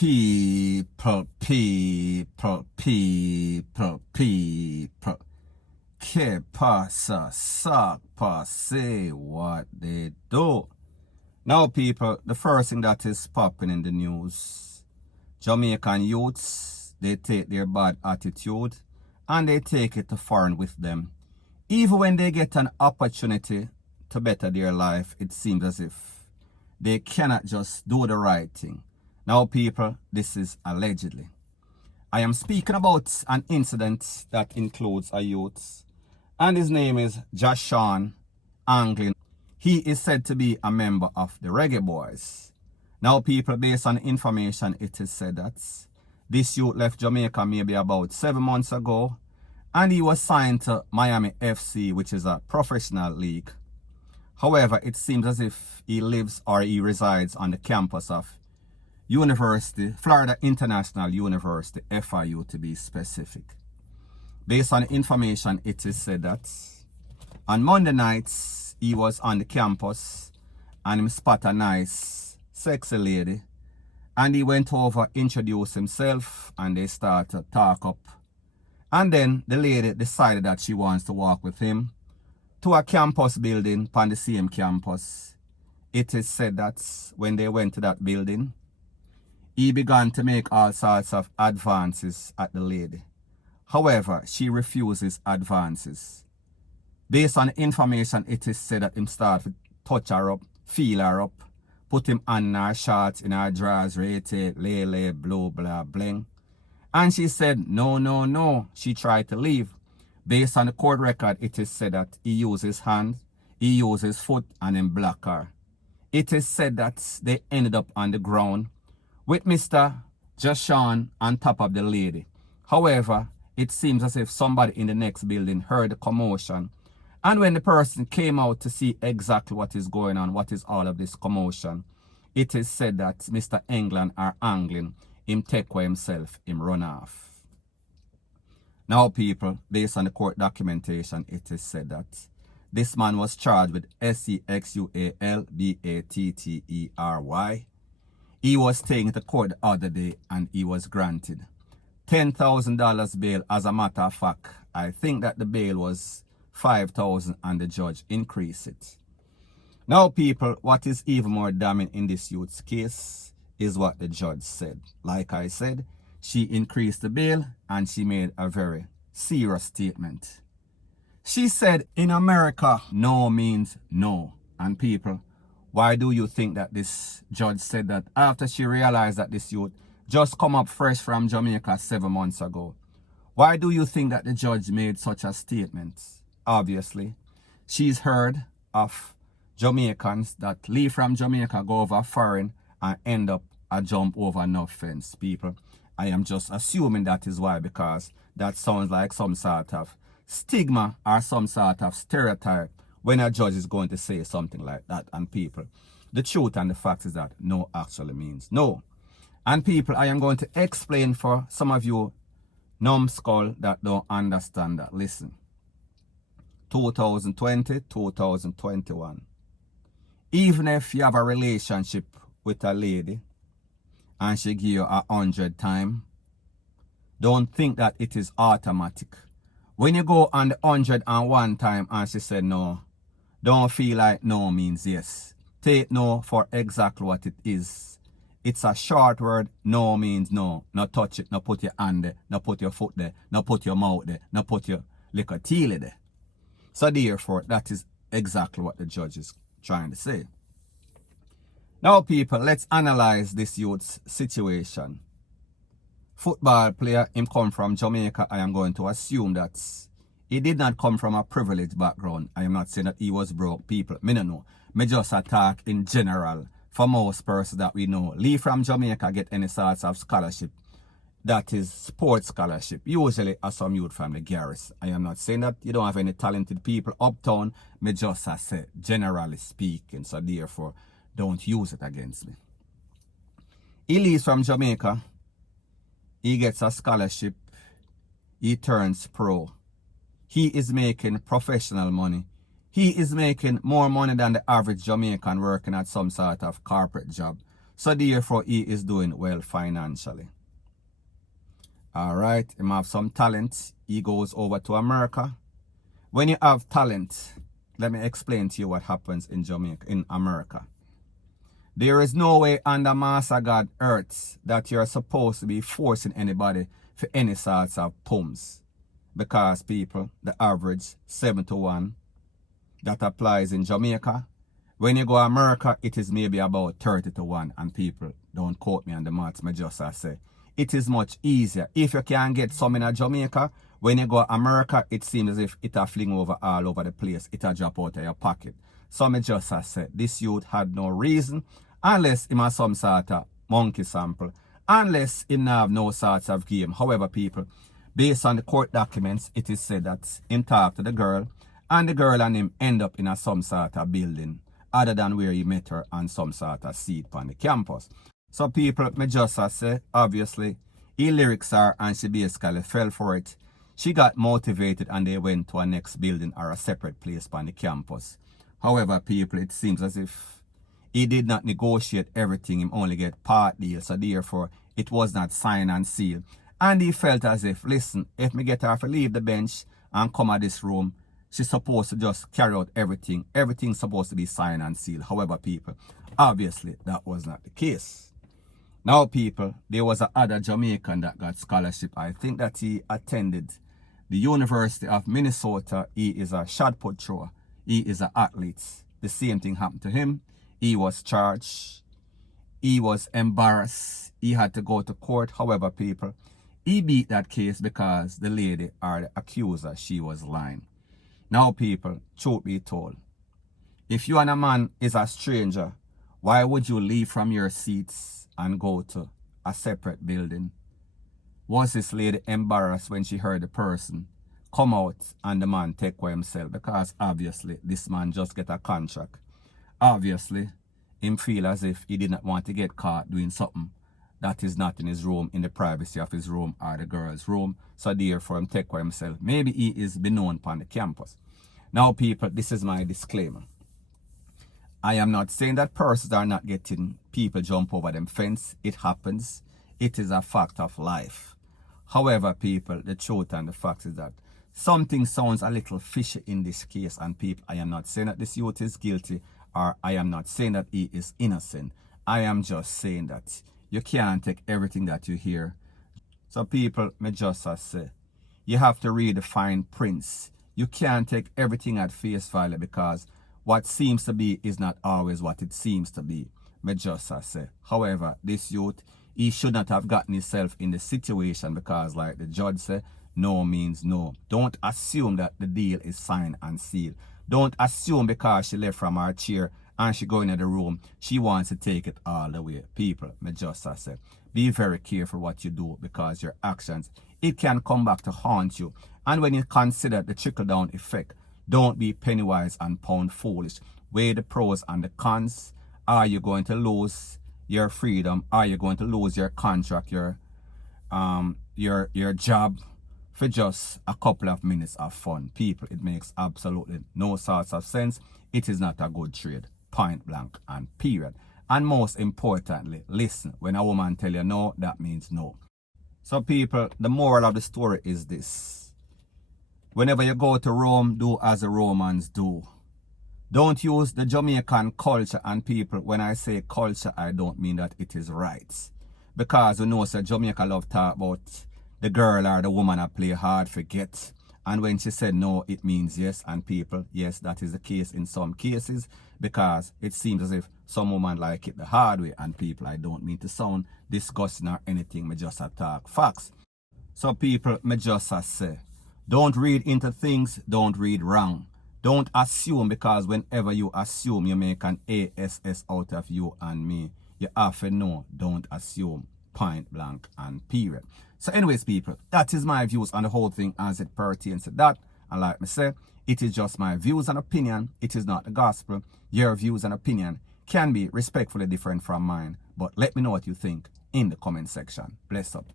People. Que pasa, suck, say what they do. Now, people, the first thing that is popping in the news, Jamaican youths, they take their bad attitude and they take it to foreign with them. Even when they get an opportunity to better their life, it seems as if they cannot just do the right thing. Now, people, this is allegedly. I am speaking about an incident that includes a youth, and his name is Jahshaun Anglin. He is said to be a member of the REGGAE-BOYZ. Now, people, based on information, it is said that this youth left Jamaica maybe about 7 months ago, and he was signed to Miami FC, which is a professional league. However, it seems as if he lives or he resides on the campus of University, Florida International University, FIU to be specific. Based on information, it is said that on Monday nights, he was on the campus and he spot a nice, sexy lady. And he went over, introduced himself, and they started to talk up. And then the lady decided that she wants to walk with him to a campus building on the same campus. It is said that when they went to that building, he began to make all sorts of advances at the lady. However, she refuses advances. Based on information, it is said that him start to touch her up, feel her up, put him on her shorts, in her drawers, rate, lay, blow, blah, bling. And she said, no. She tried to leave. Based on the court record, it is said that he used his hand, he used his foot, and then blocked her. It is said that they ended up on the ground with Mr. Jahshaun on top of the lady. However, it seems as if somebody in the next building heard the commotion. And when the person came out to see exactly what is going on, what is all of this commotion, it is said that Mr. Anglin or Anglin, him take away himself, him run off. Now, people, based on the court documentation, it is said that this man was charged with SEXUALBATTERY. He was taken to court the other day and he was granted $10,000 bail. As a matter of fact, I think that the bail was $5,000 and the judge increased it. Now, people, what is even more damning in this youth's case is what the judge said. Like I said, she increased the bail and she made a very serious statement. She said, in America, no means no. And people, why do you think that this judge said that after she realized that this youth just come up fresh from Jamaica 7 months ago? Why do you think that the judge made such a statement? Obviously, she's heard of Jamaicans that leave from Jamaica, go over foreign and end up a jump over no fence. People, I am just assuming that is why, because that sounds like some sort of stigma or some sort of stereotype when a judge is going to say something like that. And people, the truth and the fact is that no actually means no. And people, I am going to explain for some of you numbskull that don't understand that. Listen, 2020, 2021. Even if you have a relationship with a lady and she give you 100 times, don't think that it is automatic. When you go on the 101 time and she said no, don't feel like no means yes. Take no for exactly what it is. It's a short word. No means no. No touch it, no put your hand there, no put your foot there, no put your mouth there, no put your little teely there. So therefore, that is exactly what the judge is trying to say. Now, people, let's analyze this youth's situation. Football player, him come from Jamaica. I am going to assume that he did not come from a privileged background. I am not saying that he was broke. People, me no know. Me just attack in general. For most persons that we know, leave from Jamaica, get any sorts of scholarship. That is sports scholarship. Usually as some youth from the garrison. I am not saying that you don't have any talented people uptown. Me just say, generally speaking. So therefore, don't use it against me. He leaves from Jamaica. He gets a scholarship. He turns pro. He is making professional money. He is making more money than the average Jamaican working at some sort of corporate job. So therefore, he is doing well financially. Alright, he have some talent. He goes over to America. When you have talent, let me explain to you what happens in Jamaica, in America. There is no way under Master God earth that you're supposed to be forcing anybody for any sorts of pumps. Because people, the average 7 to 1 that applies in Jamaica. When you go to America, it is maybe about 30 to 1. And people, don't quote me on the maths, I just say. It is much easier. If you can get some in Jamaica, when you go to America, it seems as if it a fling over all over the place. It a drop out of your pocket. So I just say, this youth had no reason, unless he has some sort of monkey sample, unless he have no sorts of game. However, people, based on the court documents, it is said that him talk to the girl, and the girl and him end up in a some sort of building, other than where he met her on some sort of seat on the campus. So people, me just say, obviously, his lyrics are, and she basically fell for it. She got motivated and they went to a next building or a separate place on the campus. However, people, it seems as if he did not negotiate everything, him only get part deal, so therefore, it was not signed and sealed. And he felt as if, listen, if me get her to leave the bench and come at this room, she's supposed to just carry out everything. Everything's supposed to be signed and sealed. However, people, obviously, that was not the case. Now, people, there was another Jamaican that got scholarship. I think that he attended the University of Minnesota. He is a shot put thrower. He is an athlete. The same thing happened to him. He was charged. He was embarrassed. He had to go to court. However, people, he beat that case because the lady or the accuser, she was lying. Now, people, truth be told, if you and a man is a stranger, why would you leave from your seats and go to a separate building? Was this lady embarrassed when she heard the person come out and the man take for himself? Because obviously this man just get a contract. Obviously, him feel as if he did not want to get caught doing something that is not in his room, in the privacy of his room or the girl's room. So therefore him take for himself. Maybe he is known upon the campus. Now people, this is my disclaimer. I am not saying that persons are not getting people jump over them fence. It happens. It is a fact of life. However, people, the truth and the fact is that something sounds a little fishy in this case. And people, I am not saying that this youth is guilty, or I am not saying that he is innocent. I am just saying that you can't take everything that you hear. So people, me just say, you have to read the fine prints. You can't take everything at face value, because what seems to be is not always what it seems to be. Me just say. However, this youth, he should not have gotten himself in the situation, because like the judge said, no means no. Don't assume that the deal is signed and sealed. Don't assume because she left from her chair and she go into the room, she wants to take it all the way. People, me just say, be very careful what you do, because your actions, it can come back to haunt you. And when you consider the trickle-down effect, don't be penny wise and pound foolish. Weigh the pros and the cons. Are you going to lose your freedom? Are you going to lose your contract, your job, for just a couple of minutes of fun? People, it makes absolutely no sorts of sense. It is not a good trade. Point blank and period. And most importantly, listen. When a woman tell you no, that means no. So people, the moral of the story is this. Whenever you go to Rome, do as the Romans do. Don't use the Jamaican culture. And people, when I say culture, I don't mean that it is right. Because we know that Jamaica love talk about the girl or the woman that play hard forget. And when she said no, it means yes. And people, yes, that is the case in some cases. Because it seems as if some women like it the hard way. And people, I don't mean to sound disgusting or anything. Me just talk facts. So people, me just say, don't read into things, don't read wrong. Don't assume, because whenever you assume, you make an ASS out of you and me. You have to know, don't assume. Point blank and period. So anyways, people, that is my views on the whole thing as it pertains to that. And like me say, it is just my views and opinion. It is not the gospel. Your views and opinion can be respectfully different from mine. But let me know what you think in the comment section. Bless up.